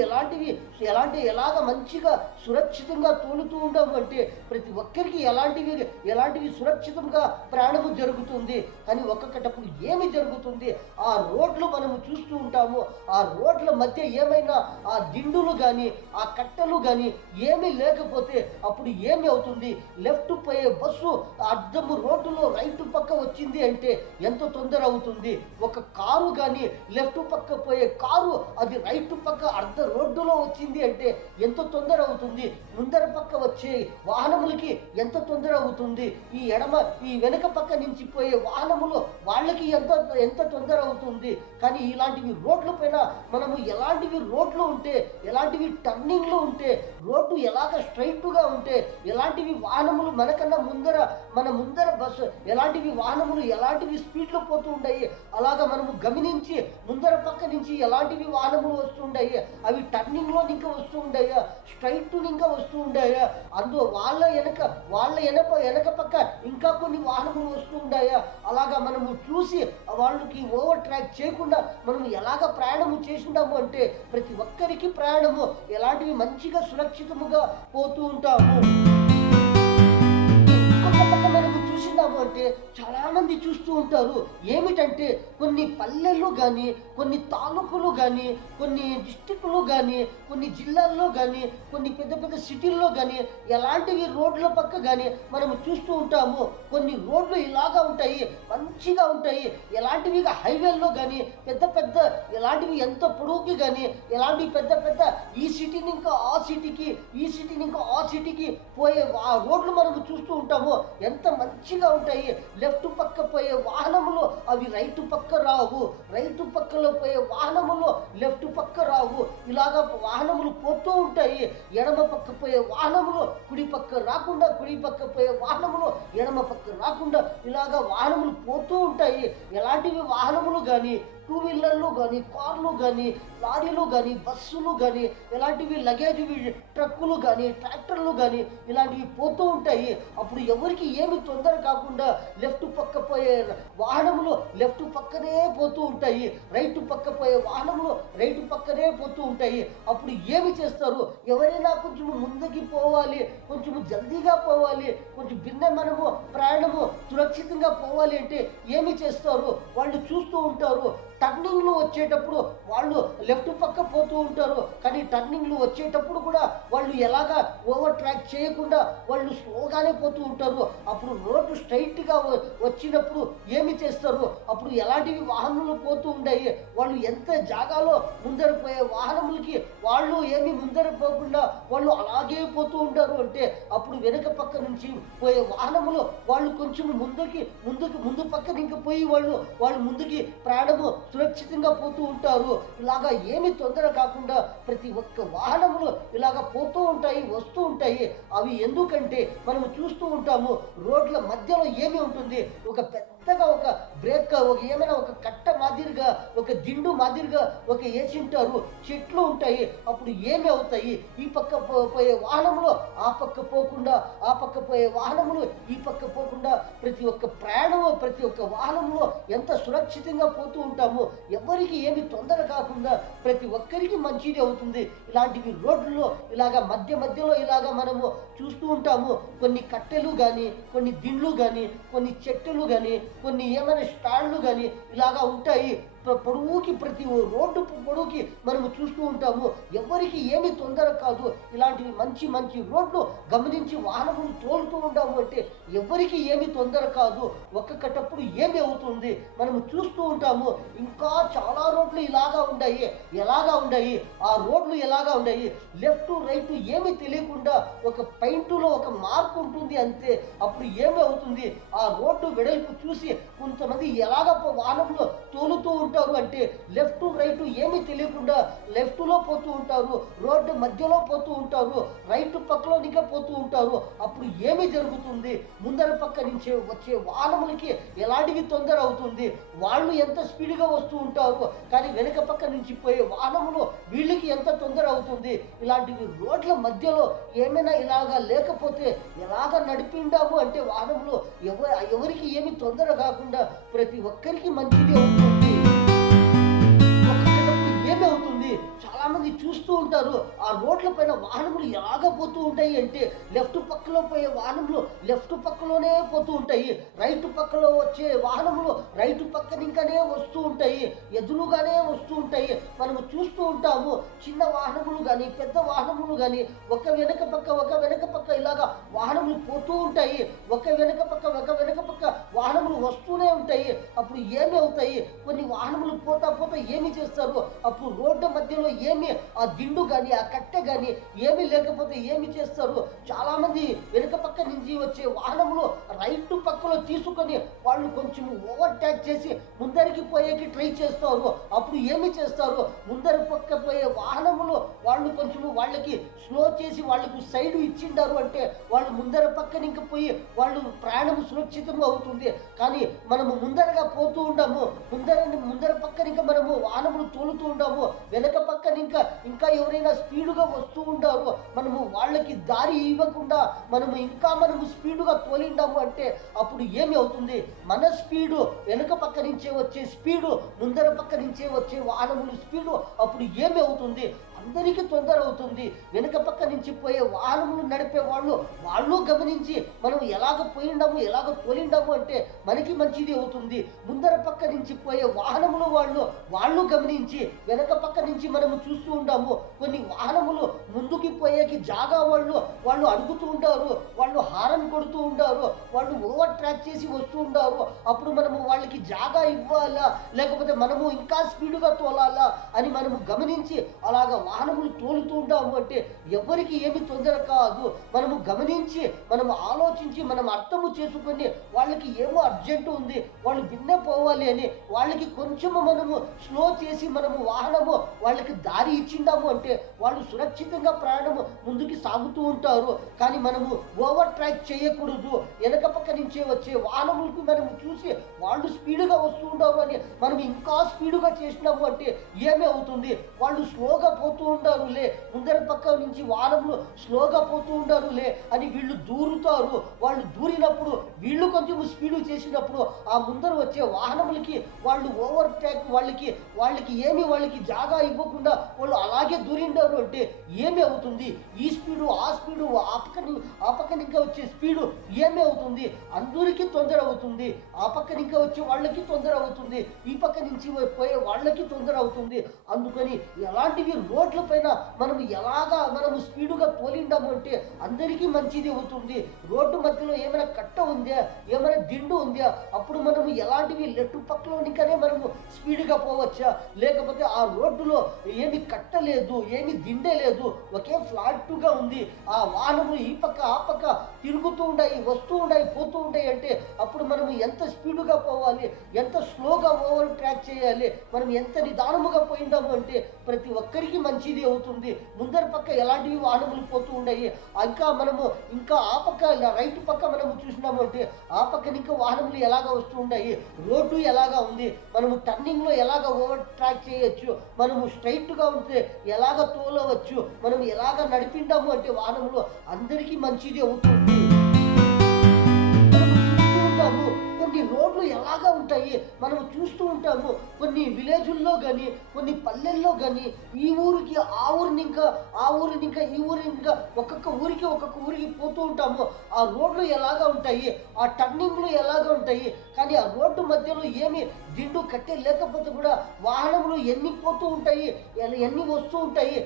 ఎలాగ మంచిగా సురక్షితంగా తోలుతూ ఉండము అంటే ప్రతి ఒక్కరికి ఎలాంటివి సురక్షితంగా ప్రయాణము జరుగుతుంది. కానీ ఒక్కొక్కటప్పుడు ఏమి జరుగుతుంది, ఆ రోడ్లు మనము చూస్తూ ఉంటాము, ఆ రోడ్ల మధ్య ఏమైనా ఆ దిండులు కానీ ఆ కట్టెలు కానీ ఏమీ లేకపోతే అప్పుడు ఏమి అవుతుంది, లెఫ్ట్ పోయే బస్సు అడ్డము రోడ్డులో రైట్ పక్క వచ్చింది అంటే ఎంత తొందర అవుతుంది. ఒక కారు కానీ లెఫ్ట్ పక్క పోయే కారు అది రైట్ పక్క అర్ధ రోడ్డులో వచ్చింది అంటే ఎంత తొందర అవుతుంది. ముందర పక్క వచ్చే వాహనములకి ఎంత తొందర అవుతుంది, ఈ వెనక పక్క నుంచి పోయే వాహనములు వాళ్ళకి ఎంత తొందర అవుతుంది. కానీ ఇలాంటివి రోడ్ల పైన మనము ఎలాంటివి రోడ్లు ఉంటే ఎలాంటివి టర్నింగ్లు ఉంటే రోడ్డు ఎలాగ స్ట్రైట్గా ఉంటే ఎలాంటివి వాహనములు మనకన్నా మన ముందర బస్సు ఎలాంటివి వాహనములు ఎలాంటివి స్పీడ్లో పోతూ ఉంటాయి అలాగా మనము గమనించి ముందర పక్క పక్క నుంచి ఎలాంటివి వాహనములు వస్తుంటాయి, అవి టర్నింగ్లో ఇంకా వస్తూ ఉంటాయా, స్ట్రైట్ ఇంకా వస్తూ ఉంటాయా, వాళ్ళ వెనక పక్క ఇంకా కొన్ని వాహనములు వస్తూ ఉంటాయా, అలాగా మనము చూసి వాళ్ళకి ఓవర్ ట్రాక్ చేయకుండా మనం ఎలాగ ప్రయాణము చేసింటాము అంటే ప్రతి ఒక్కరికి ప్రయాణము ఎలాంటివి మంచిగా సురక్షితముగా పోతూ ఉంటాము. ఇంకొక పక్క మనము చూసినాము అంటే చాలామంది చూస్తూ ఉంటారు ఏమిటంటే కొన్ని పల్లెల్లో కానీ, కొన్ని తాలూకులు కానీ, కొన్ని డిస్టిక్లు కానీ, కొన్ని జిల్లాల్లో కానీ, కొన్ని పెద్ద పెద్ద సిటీల్లో కానీ ఎలాంటివి రోడ్ల పక్క కానీ మనము చూస్తూ ఉంటాము. కొన్ని రోడ్లు ఇలాగా ఉంటాయి, మంచిగా ఉంటాయి, ఎలాంటివి హైవేల్లో కానీ పెద్ద పెద్ద ఎలాంటివి ఎంత పొడవుకి కానీ ఎలాంటివి పెద్ద పెద్ద ఈ సిటీని ఇంకా ఆ సిటీకి, ఈ సిటీని ఇంకా ఆ సిటీకి పోయే ఆ రోడ్లు మనము చూస్తూ ఉంటాము. ఎంత మంచిగా ఉంటాయి. లెఫ్ట్ పక్క పోయే వాహనములు అవి రైట్ పక్క రావు, రైట్ పక్కలో పోయే వాహనములు లెఫ్ట్ పక్క రావు. ఇలాగా వాహనములు పోతూ ఉంటాయి. ఎడమ పక్క పోయే వాహనములు కుడి పక్క రాకుండా, కుడి పక్క పోయే వాహనములు ఎడమ పక్క రాకుండా ఇలాగా వాహనములు పోతూ ఉంటాయి. ఎలాంటివి వాహనములు కానీ, టూ వీలర్లు కానీ, కార్లు కానీ, లారీలు కానీ, బస్సులు కానీ, ఎలాంటివి లగేజ్ ట్రక్కులు కానీ, ట్రాక్టర్లు కానీ ఇలాంటివి పోతూ ఉంటాయి. అప్పుడు ఎవరికి ఏమి తొందర కాకుండా లెఫ్ట్ పక్క పోయే వాహనములు లెఫ్ట్ పక్కనే పోతూ ఉంటాయి, రైట్ పక్క పోయే వాహనములు రైట్ పక్కనే పోతూ ఉంటాయి. అప్పుడు ఏమి చేస్తారు, ఎవరైనా కొంచెం ముందుకి పోవాలి, కొంచెం జల్దీగా పోవాలి, కొంచెం మనము ప్రయాణము సురక్షితంగా పోవాలి అంటే ఏమి చేస్తారు, వాళ్ళు చూస్తూ ఉంటారు. టర్నింగ్లు వచ్చేటప్పుడు వాళ్ళు లెఫ్ట్ పక్క పోతూ ఉంటారు, కానీ టర్నింగ్లు వచ్చేటప్పుడు కూడా వాళ్ళు ఎలాగా ఓవర్ ట్రాక్ చేయకుండా వాళ్ళు స్లోగానే పోతూ ఉంటారు. అప్పుడు రోడ్డు స్ట్రైట్గా వచ్చినప్పుడు ఏమి చేస్తారు, అప్పుడు ఎలాంటివి వాహనాలు పోతూ ఉంటాయి, వాళ్ళు ఎంత జాగాలో ముందర పోయే వాహనములకి వాళ్ళు ఏమి ముందర పోకుండా వాళ్ళు అలాగే పోతూ ఉంటారు అంటే అప్పుడు వెనుక పక్క నుంచి పోయే వాహనములు వాళ్ళు కొంచెం ముందు పక్కన ఇంకా పోయి వాళ్ళు ముందుకి ప్రయాణము సురక్షితంగా పోతూ ఉంటారు. ఇలాగా ఏమి తొందర కాకుండా ప్రతి ఒక్క వాహనములు ఇలాగ పోతూ ఉంటాయి, వస్తూ ఉంటాయి. అవి ఎందుకంటే మనము చూస్తూ ఉంటాము రోడ్ల మధ్యలో ఏమి ఉంటుంది, ఒక పెద్దగా ఒక బ్రేక్ ఏమైనా ఒక కట్ట మాదిరిగా, ఒక దిండు మాదిరిగా ఒక వేసింటారు, చెట్లు ఉంటాయి. అప్పుడు ఏమి అవుతాయి, ఈ పక్క పోయే వాహనములు ఆ పక్క పోకుండా, ఆ పక్క పోయే వాహనములు ఈ పక్క పోకుండా ప్రతి ఒక్క ప్రయాణము ప్రతి ఒక్క వాహనంలో ఎంత సురక్షితంగా పోతూ ఉంటాము. ఎవరికి ఏమి తొందర కాకుండా ప్రతి ఒక్కరికి మంచిది అవుతుంది. ఇలాంటివి రోడ్లలో ఇలాగా మధ్యలో ఇలాగా మనము చూస్తూ ఉంటాము. కొన్ని కట్టెలు కానీ, కొన్ని దిండ్లు కానీ, కొన్ని చెట్టులు కానీ, కొన్ని ఏమైనా స్టాండ్లు కానీ ఇలాగా ఉంటాయి. పొడవుకి ప్రతి రోడ్డు పొడవుకి మనము చూస్తూ ఉంటాము. ఎవరికి ఏమి తొందర కాదు. ఇలాంటివి మంచి రోడ్లు గమనించి వాహనములు తోలుతూ ఉంటాము అంటే ఎవరికి ఏమి తొందర కాదు. ఒక్కొక్కటప్పుడు ఏమి అవుతుంది మనము చూస్తూ ఉంటాము. ఇంకా చాలా రోడ్లు ఎలాగా ఉన్నాయి, ఆ రోడ్లు ఎలాగా ఉన్నాయి, లెఫ్ట్ రైట్ ఏమి తెలియకుండా ఒక పైంటులో ఒక మార్క్ ఉంటుంది అంతే. అప్పుడు ఏమి అవుతుంది, ఆ రోడ్డు వెడల్పు చూసి కొంతమంది ఎలాగ వాహనంలో తోలుతూ ఉంటారు అంటే లెఫ్ట్ రైట్ ఏమి తెలియకుండా లెఫ్ట్లో పోతూ ఉంటారు, రోడ్డు మధ్యలో పోతూ ఉంటారు, రైట్ పక్కలో ఇంకా పోతూ ఉంటారు. అప్పుడు ఏమి జరుగుతుంది, ముందర పక్క నుంచి వచ్చే వాహనములకి ఎలాంటివి తొందర అవుతుంది, వాళ్ళు ఎంత స్పీడ్గా వస్తూ ఉంటారు, కానీ వెనక పక్క నుంచి పోయే వాహనములు వీళ్ళకి ఎంత తొందర అవుతుంది. ఇలాంటివి రోడ్ల మధ్యలో ఏమైనా ఇలాగా లేకపోతే ఎలాగ నడిపిండాము అంటే వాహనములు ఎవరికి ఏమి తొందర కాకుండా ప్రతి ఒక్కరికి మంచిది అవుతుంది. ఏమవుతుంది, చాలా మంది చూస్తూ ఉంటారు ఆ రోడ్ల పైన వాహనములు ఎలాగ పోతూ ఉంటాయి అంటే లెఫ్ట్ పక్కలో పోయే వాహనములు లెఫ్ట్ పక్కలోనే పోతూ ఉంటాయి, రైట్ పక్కలో వచ్చే వాహనములు రైట్ పక్కన ఇంకానే వస్తూ ఉంటాయి, ఎదురుగానే వస్తూ ఉంటాయి. మనము చూస్తూ ఉంటాము చిన్న వాహనములు కానీ పెద్ద వాహనములు కానీ ఒక వెనక పక్క ఇలాగా వాహనములు పోతూ ఉంటాయి, ఒక వెనక పక్క వాహనములు వస్తూనే ఉంటాయి. అప్పుడు ఏమి అవుతాయి, కొన్ని వాహనములు పోతా ఏమి చేస్తారు, అప్పుడు రోడ్డు మధ్యలో ఏమి ఆ దిండు కానీ ఆ కట్టె కానీ ఏమీ లేకపోతే ఏమి చేస్తారు? చాలామంది వెనుక పక్క నుంచి వచ్చే వాహనంలో రైట్ పక్కలో తీసుకొని వాళ్ళు కొంచెం ఓవర్టేక్ చేసి ముందరికి పోయేకి ట్రై చేస్తారు. అప్పుడు ఏమి చేస్తారు? ముందర పక్క పోయే వాహనంలో వాళ్ళు కొంచెము వాళ్ళకి స్లో చేసి వాళ్ళకు సైడ్ ఇచ్చిండారు అంటే వాళ్ళు ముందర పక్కన ఇంక పోయి వాళ్ళు ప్రయాణం సురక్షితంగా అవుతుంది. కానీ మనము ముందరగా పోతూ ఉంటాము, ముందర పక్కన ఇంకా మనము వాహనములు తోలుతూ ఉంటాము, వెనక పక్కన ఇంకా ఎవరైనా స్పీడుగా వస్తూ ఉంటారు, మనము వాళ్ళకి దారి ఇవ్వకుండా మనము స్పీడుగా తోలిండాము అంటే అప్పుడు ఏమి అవుతుంది? మన స్పీడు, వెనక పక్క నుంచే వచ్చే స్పీడు, ముందర పక్క నుంచే వచ్చే వాహనములు స్పీడు అప్పుడు ఏమి అవుతుంది? అందరికీ తొందర అవుతుంది. వెనుక పక్క నుంచి పోయే వాహనములు నడిపే వాళ్ళు గమనించి మనం ఎలాగ పోయిండాము ఎలాగ తోలిండాము అంటే మనకి మంచిది అవుతుంది. ముందర పక్క నుంచి పోయే వాహనములు వాళ్ళు గమనించి వెనక పక్క నుంచి మనము చూస్తూ ఉంటాము. కొన్ని వాహనములు ముందుకి పోయేకి జాగా వాళ్ళు అడుగుతూ ఉంటారు, వాళ్ళు హారన్ కొడుతూ ఉంటారు, వాళ్ళు ఓవర్ ట్రాక్ చేసి వస్తూ ఉంటారు. అప్పుడు మనము వాళ్ళకి జాగా ఇవ్వాలా లేకపోతే మనము ఇంకా స్పీడుగా తోలాలా అని మనము గమనించి అలాగా వాహనములు తోలుతూ ఉంటాము అంటే ఎవరికి ఏమి తొందర కాదు. మనము గమనించి మనము ఆలోచించి మనం అర్థము చేసుకొని వాళ్ళకి ఏమో అర్జెంటు ఉంది, వాళ్ళు భిన్నే పోవాలి అని వాళ్ళకి కొంచెము మనము స్లో చేసి మనము వాహనము వాళ్ళకి దారి ఇచ్చిండాము అంటే వాళ్ళు సురక్షితంగా ప్రయాణము ముందుకు సాగుతూ ఉంటారు. కానీ మనము ఓవర్ ట్రాక్ చేయకూడదు. వెనక పక్క నుంచే వచ్చే వాహనములకు మనము చూసి వాళ్ళు స్పీడుగా వస్తూ ఉంటారు అని మనం ఇంకా స్పీడుగా చేసినాము అంటే ఏమి అవుతుంది? వాళ్ళు స్లోగా పోతూ ఉంటారులే, ముందర పక్క నుంచి వాహనములు స్లోగా పోతూ ఉంటారులే అని వీళ్ళు దూరుతారు. వాళ్ళు దూరినప్పుడు వీళ్ళు కొంచెం స్పీడు చేసినప్పుడు ఆ ముందర వచ్చే వాహనములకి వాళ్ళు ఓవర్ ట్రాక్ వాళ్ళకి జాగా ఇవ్వకుండా వాళ్ళు అలాగే దూరిండారు అంటే ఏమి అవుతుంది? ఈ స్పీడు ఆ స్పీడు ఆ పక్కన ఇంకా వచ్చే స్పీడు ఏమి అవుతుంది? అందరికీ తొందర అవుతుంది. ఆ పక్కన ఇంకా వచ్చే వాళ్ళకి తొందర అవుతుంది, ఈ పక్క నుంచి పోయే వాళ్ళకి తొందర అవుతుంది. అందుకని ఎలాంటివి రోడ్ల పైన మనము స్పీడుగా తోలిండాము అంటే అందరికీ మంచిది అవుతుంది. రోడ్డు మధ్యలో ఏమైనా కట్ట ఉందా, ఏమైనా దిండు ఉందా, అప్పుడు మనము ఎలాంటివి లెఫ్ట్ పక్కలోనికనే మనము స్పీడ్గా పోవచ్చా? లేకపోతే ఆ రోడ్డులో ఏమి కట్ట లేదు, ఏమి దిండే లేదు, ఒకే ఫ్లాట్గా ఉంది, ఆ వాహనములు ఈ పక్క ఆ పక్క తిరుగుతూ ఉన్నాయి, వస్తూ ఉన్నాయి, పోతూ ఉంటాయి అంటే అప్పుడు మనము ఎంత స్పీడుగా పోవాలి, ఎంత స్లోగా ఓవర్ ట్రాక్ చేయాలి, మనం ఎంత నిదానముగా పోయిండాము అంటే ప్రతి ఒక్కరికి మంచిది అవుతుంది. ముందర పక్క ఎలాంటివి వాహనములు పోతూ ఉన్నాయి, ఇంకా ఆ పక్క రైట్ పక్క మనము చూసినాము అంటే ఆ పక్కన ఇంకా వాహనములు ఎలాగ వస్తూ ఉన్నాయి, రోడ్డు ఎలాగా ఉంది, మనము టర్నింగ్లో ఎలాగ ఓవర్ ట్రాక్ చేయొచ్చు, మనము స్ట్రైట్గా ఉంటే ఎలాగ తోలవచ్చు, మనం ఎలాగ నడిపిండాము అంటే వాహనములు అందరికీ మంచిది అవుతుంది. కొన్ని రోడ్లు ఎలాగా ఉంటాయి మనం చూస్తూ ఉంటాము. కొన్ని విలేజుల్లో కానీ కొన్ని పల్లెల్లో కానీ ఈ ఊరికి ఆ ఊరిని ఇంకా ఈ ఊరిని ఇంకా ఒక్కొక్క ఊరికి పోతూ ఉంటాము. ఆ రోడ్లు ఎలాగా ఉంటాయి, ఆ టర్నింగ్లు ఎలాగా ఉంటాయి, కానీ ఆ రోడ్డు మధ్యలో ఏమి దిండు కట్టే లేకపోతే కూడా వాహనములు ఎన్ని పోతూ ఉంటాయి, ఎన్ని వస్తూ ఉంటాయి.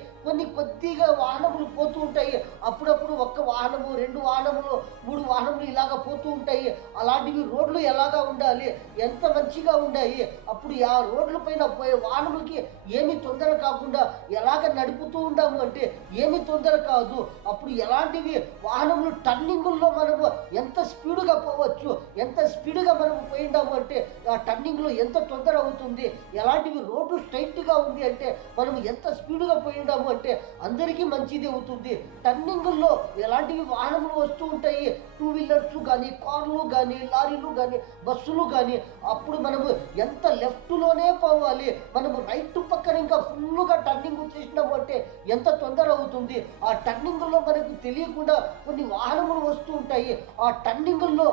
కొద్దిగా వాహనములు పోతూ ఉంటాయి, అప్పుడప్పుడు ఒక్క వాహనము 2 వాహనములు 3 వాహనములు ఇలాగ పోతూ ఉంటాయి. అలాంటివి రోడ్లు ఎలాగా ఉండాలి, ఎంత మంచిగా ఉండాలి, అప్పుడు ఆ రోడ్ల పైన పోయే వాహనములకి ఏమి తొందర కాకుండా ఎలాగ నడుపుతూ ఉంటాము అంటే ఏమి తొందర కాదు. అప్పుడు ఎలాంటివి వాహనములు టర్నింగుల్లో మనము ఎంత స్పీడుగా పోవచ్చు, ఎంత స్పీడుగా మనము పోయిండాము అంటే ఆ టర్నింగ్లో ఎంత తొందర అవుతుంది. ఎలాంటివి రోడ్డు స్ట్రైట్గా ఉంది అంటే మనం ఎంత స్పీడుగా పోయిండాము అంటే అందరికీ మంచిది అవుతుంది. టర్నింగుల్లో ఎలాంటివి వాహనములు వస్తూ ఉంటాయి, 2 వీలర్స్ కానీ, కార్లు కానీ, లారీలు కానీ, బస్సులు కానీ, అప్పుడు మనము ఎంత లెఫ్ట్లోనే పోవాలి, మనము రైట్ పక్కన ఇంకా ఫుల్గా టర్నింగ్ చేసినాము అంటే ఎంత తొందర అవుతుంది. ఆ టర్నింగుల్లో మనకు తెలియకుండా కొన్ని వాహనములు వస్తూ ఉంటాయి. ఆ టర్నింగుల్లో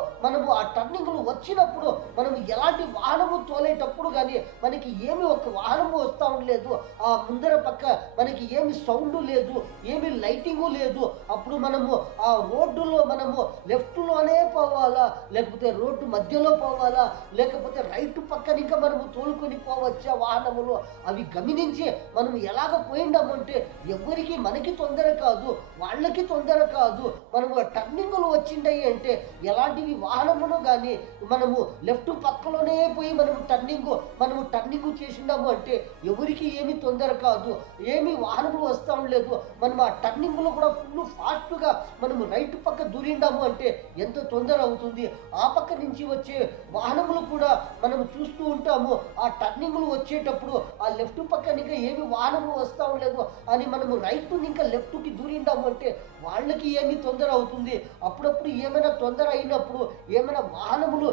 ఆ టర్నింగులు వచ్చినప్పుడు మనం ఎలాంటి వాహనము తోలేటప్పుడు కానీ మనకి ఏమి ఒక వాహనము వస్తూ ఉండలేదు, ఆ ముందర పక్క మనకి ఏమి సౌండ్ లేదు, ఏమి లైటింగు లేదు. అప్పుడు మనము ఆ రోడ్డులో మనము లెఫ్ట్లోనే పోవాలా, లేకపోతే రోడ్డు మధ్యలో పోవాలా, లేకపోతే రైట్ పక్కన ఇంకా మనము తోలుకొని పోవచ్చా వాహనములు, అవి గమనించి మనం ఎలాగ పోయిండామంటే ఎవరికి మనకి తొందర కాదు, వాళ్ళకి తొందర కాదు. మనము టర్నింగులు వచ్చిండయి అంటే ఎలాంటివి వాహనములు కానీ మనము లెఫ్ట్ పక్కలోనే పోయి మనము టర్నింగ్ చేసిండాము అంటే ఎవరికి ఏమి తొందర కాదు, ఏమి వాహనములు వస్తూ ఉండలేదు. మనం ఆ టర్నింగ్లో కూడా ఫుల్ ఫాస్ట్గా మనము రైట్ పక్క దూరిండాము అంటే ఎంత తొందర అవుతుంది. ఆ పక్క నుంచి వచ్చే వాహనములు కూడా మనము చూస్తూ ఉంటాము. ఆ టర్నింగ్లు వచ్చేటప్పుడు ఆ లెఫ్ట్ పక్కన ఇంకా ఏమి వాహనము వస్తూ ఉండలేదు అని మనము రైట్ ఇంకా లెఫ్ట్కి దూరిండాము అంటే వాళ్ళకి ఏమి తొందర అవుతుంది. అప్పుడప్పుడు ఏమైనా తొందర అయినప్పుడు ఏమైనా వాహనములు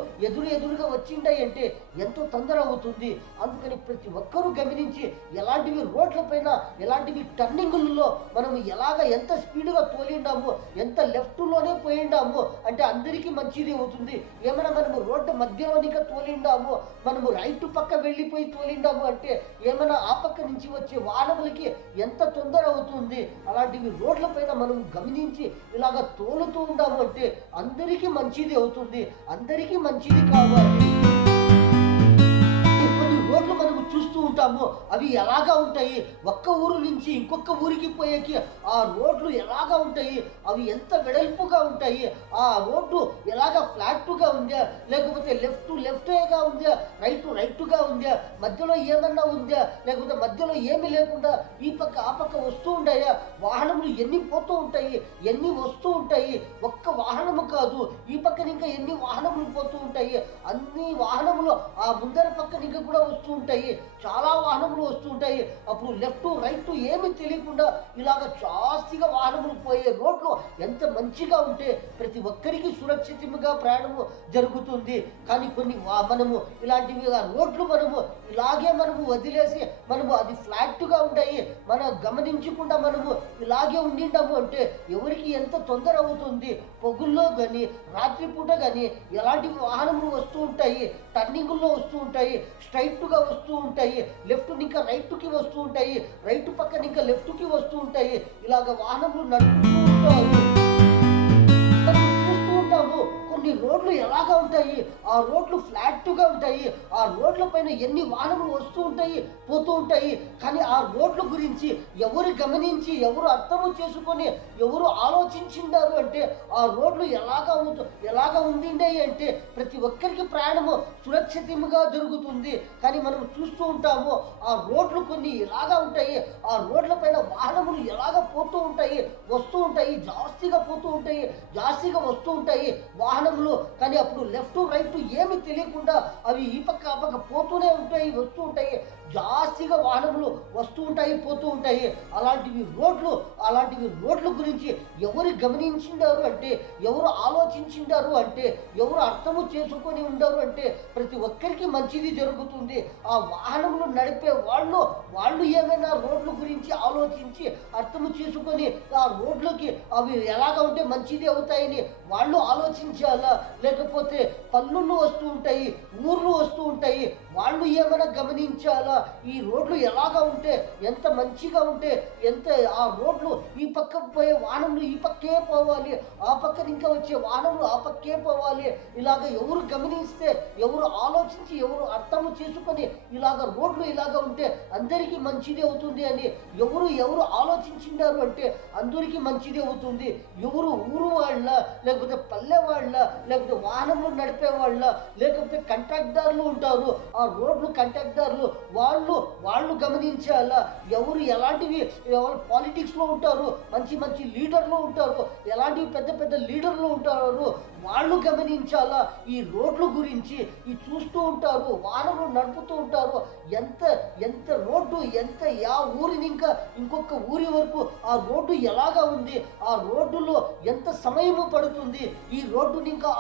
ఎదురుగా వచ్చిండాయి అంటే ఎంతో తొందర అవుతుంది. అందుకని ప్రతి ఒక్కరూ గమనించి ఎలాంటివి రోడ్లపైన ఎలాంటివి టర్నింగుల్లో మనము ఎంత స్పీడ్గా తోలిండాము, ఎంత లెఫ్ట్లోనే పోయిండాము అంటే అందరికీ మంచిది అవుతుంది. ఏమైనా మనము రోడ్డు మధ్యలోనిక తోలిండాము, మనము రైట్ పక్క వెళ్ళిపోయి తోలిండాము అంటే ఏమైనా ఆ పక్క నుంచి వచ్చే వాహనములకి ఎంత తొందర అవుతుంది. అలాంటివి రోడ్లపైన మనం గమనించి ఇలాగ తోలుతూ ఉండాము అంటే అందరికీ మంచిది అవుతుంది, అందరికీ మంచిది కావాలి. కొన్ని రోడ్లు మనము చూస్తూ ఉంటాము, అవి ఎలాగా ఉంటాయి, ఒక్క ఊరు నుంచి ఇంకొక ఊరికి పోయేకి ఆ రోడ్లు ఎలాగా ఉంటాయి, అవి ఎంత వెడల్పుగా ఉంటాయి, ఆ రోడ్డు ఎలాగా ఫ్లాట్గా ఉందా, లేకపోతే లెఫ్ట్గా ఉందా, రైట్గా ఉందా, మధ్యలో ఏమన్నా ఉందా, లేకపోతే మధ్యలో ఏమి లేకుండా ఈ పక్క ఆ పక్క వస్తూ ఉంటాయా, వాహనములు ఎన్ని పోతూ ఉంటాయి, ఎన్ని వస్తూ ఉంటాయి, ఒక్క వాహనము కాదు ఈ పక్కన ఇంకా ఎన్ని వాహనములు పోతూ ఉంటాయి, అన్ని వాహనములు ఆ ముందర పక్కన ఇంకా కూడా వస్తూ ఉంటాయి, చాలా వాహనములు వస్తూ ఉంటాయి. అప్పుడు లెఫ్ట్ రైట్ ఏమి తెలియకుండా ఇలాగ జాస్తిగా వాహనములు పోయే రోడ్లు ఎంత మంచిగా ఉంటే ప్రతి ఒక్కరికి సురక్షితంగా ప్రయాణము జరుగుతుంది. కానీ కొన్ని మనము ఇలాంటివి రోడ్లు ఇలాగే వదిలేసి అది ఫ్లాట్గా ఉంటాయి, మనం గమనించకుండా ఇలాగే ఉండిండాము అంటే ఎవరికి ఎంత తొందర అవుతుంది. పొగుల్లో కానీ రాత్రిపూట కానీ ఎలాంటి వాహనములు వస్తూ ఉంటాయి, టర్నింగుల్లో వస్తూ ఉంటాయి, స్ట్రైట్గా వస్తూ ఉంటాయి, లెఫ్ట్ ఇంకా రైట్కి వస్తూ ఉంటాయి, రైట్ పక్కన ఇంకా లెఫ్ట్కి వస్తూ ఉంటాయి, ఇలాగ వాహనములు నడుపుతూ ఉంటారు. చూస్తూ ఉంటాము కొన్ని రోడ్లు ఎలాగా ఉంటాయి, ఆ రోడ్లు ఫ్లాట్గా ఉంటాయి, ఆ రోడ్ల పైన ఎన్ని వాహనములు వస్తూ ఉంటాయి పోతూ ఉంటాయి. కానీ ఆ రోడ్ల గురించి ఎవరు గమనించి ఎవరు అర్థము చేసుకొని ఎవరు ఆలోచించిండారు అంటే ఆ రోడ్లు ఎలాగా ఉండిండాయి అంటే ప్రతి ఒక్కరికి ప్రయాణము సురక్షితంగా జరుగుతుంది. కానీ మనం చూస్తూ ఉంటాము ఆ రోడ్లు కొన్ని ఎలాగా ఉంటాయి, ఆ రోడ్ల పైన వాహనములు ఎలాగ పోతూ ఉంటాయి, వస్తూ ఉంటాయి, జాస్తిగా పోతూ ఉంటాయి, జాస్తిగా వస్తూ ఉంటాయి వాహనములు. కానీ అప్పుడు లెఫ్ట్ రైట్ ఏమి తెలియకుండా అవి ఈ పక్క ఆ పక్క పోతూనే ఉంటాయి, వస్తూ ఉంటాయి, జాస్తిగా వాహనములు వస్తూ ఉంటాయి, పోతూ ఉంటాయి. అలాంటివి రోడ్ల గురించి ఎవరు గమనించిండారు అంటే ఎవరు ఆలోచించిండారు అంటే ఎవరు అర్థము చేసుకొని ఉండారు అంటే ప్రతి ఒక్కరికి మంచిది జరుగుతుంది. ఆ వాహనములు నడిపే వాళ్ళు ఏమైనా రోడ్ల గురించి ఆలోచించి అర్థము చేసుకొని ఆ రోడ్లకి అవి ఎలాగ ఉంటే మంచిది అవుతాయని వాళ్ళు ఆలోచించాలా, లేకపోతే పన్నులు వస్తూ ఉంటాయి, ఊర్లు వస్తూ ఉంటాయి, వాళ్ళు ఏమైనా గమనించాలా. ఈ రోడ్లు ఎలాగా ఉంటే ఎంత మంచిగా ఉంటే ఎంత ఆ రోడ్లు ఈ పక్క పోయే వాహనములు ఈ పక్కే పోవాలి, ఆ పక్కన ఇంకా వచ్చే వాహనములు ఆ పక్కే పోవాలి. ఇలాగ ఎవరు గమనిస్తే ఎవరు ఆలోచించి ఎవరు అర్థము చేసుకొని ఇలాగ రోడ్లు ఇలాగ ఉంటే అందరికీ మంచిది అవుతుంది అని ఎవరు ఆలోచించినారు అంటే అందరికీ మంచిది అవుతుంది. ఎవరు ఊరు వాళ్ళ, లేకపోతే పల్లె వాళ్ళ, లేకపోతే వాహనములు నడిపే వాళ్ళ, లేకపోతే కంట్రాక్టర్లు ఉంటారు, ఆ రోడ్లు కంట్రాక్టర్లు వాళ్ళు గమనించాలా. ఎవరు ఎలాంటివి పాలిటిక్స్లో ఉంటారు, మంచి లీడర్లు ఉంటారు, ఎలాంటివి పెద్ద లీడర్లు ఉంటారు, వాళ్ళు గమనించాలా. ఈ రోడ్ల గురించి చూస్తూ ఉంటారు, వాహనములు నడుపుతూ ఉంటారు, ఎంత రోడ్డు యా ఊరిని ఇంకా ఇంకొక ఊరి వరకు ఆ రోడ్డు ఎలాగా ఉంది, ఆ రోడ్డులో ఎంత సమయము పడుతుంది, ఈ రోడ్డుని ఇంకా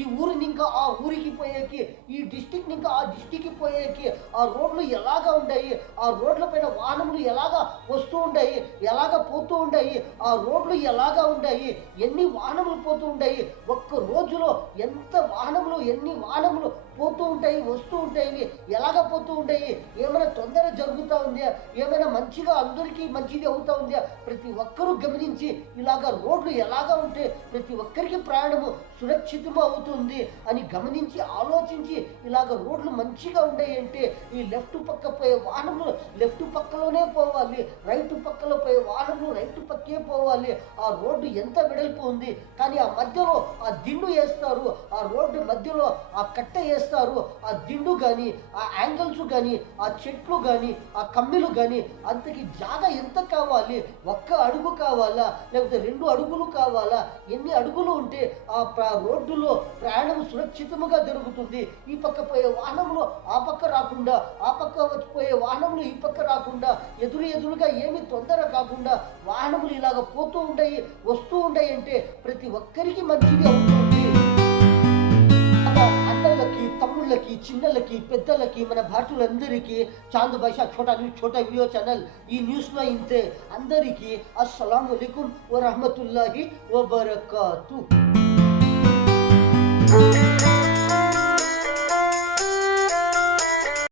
ఈ ఊరిని ఇంకా ఆ ఊరికి పోయేకి, ఈ డిస్టిక్ ఇంకా ఆ డిస్టిక్కి పోయేకి ఆ రోడ్లు ఎలాగా ఉన్నాయి, ఆ రోడ్ల పైన వాహనములు ఎలాగా వస్తూ ఉంటాయి, ఎలాగా పోతూ ఉంటాయి, ఆ రోడ్లు ఎలాగా ఉంటాయి, ఎన్ని వాహనములు పోతూ ఉంటాయి, ఒక్క రోజులో ఎన్ని వాహనములు పోతూ ఉంటాయి, వస్తూ ఉంటాయి. ఎలాగ పోతూ ఉంటాయి? ఏమైనా తొందర జరుగుతూ ఉందా? ఏమైనా మంచిగా అందరికీ మంచిది అవుతా ఉందా? ప్రతి ఒక్కరూ గమనించి ఇలాగ రోడ్లు ఎలాగ ఉంటే ప్రతి ఒక్కరికి ప్రయాణము సురక్షితము అవుతుంది అని గమనించి ఆలోచించి ఇలాగ రోడ్లు మంచిగా ఉన్నాయి అంటే ఈ లెఫ్ట్ పక్క పోయే వాహనములు లెఫ్ట్ పక్కలోనే పోవాలి, రైట్ పక్కలో పోయే వాహనములు రైట్ పక్కే పోవాలి. ఆ రోడ్డు ఎంత వెడల్పు ఉంది, కానీ ఆ మధ్యలో ఆ దిండు వేస్తారు, ఆ రోడ్డు మధ్యలో ఆ కట్ట వేస్తారు. ఆ దిండు కానీ ఆ యాంగిల్స్ కానీ ఆ చెట్లు కానీ ఆ కమ్మిలు కానీ అంతకి జాగా ఎంత కావాలి? ఒక్క అడుగు కావాలా లేకపోతే 2 అడుగులు కావాలా? ఎన్ని అడుగులు ఉంటే ఆ రోడ్డులో ప్రయాణం సురక్షితముగా జరుగుతుంది? ఈ పక్క పోయే వాహనంలో ఆ పక్క రాకుండా, ఆ పక్క పోయే వాహనములు ఈ పక్క రాకుండా, ఎదురుగా ఏమి తొందర కాకుండా వాహనములు ఇలాగ పోతూ ఉంటాయి, వస్తూ ఉంటాయి అంటే ప్రతి ఒక్కరికి మంచిది అవుతుంది. అన్నలకి, తమ్ముళ్ళకి, చిన్నలకి, పెద్దలకి, మన భారతీయులందరికీ చాంద్ భాషా ఛోటా వీడియో ఛానల్ ఈ న్యూస్లో ఇంతే. అందరికీ అస్సలాము అలైకుం వరహమతుల్లాహి వబరకాతు.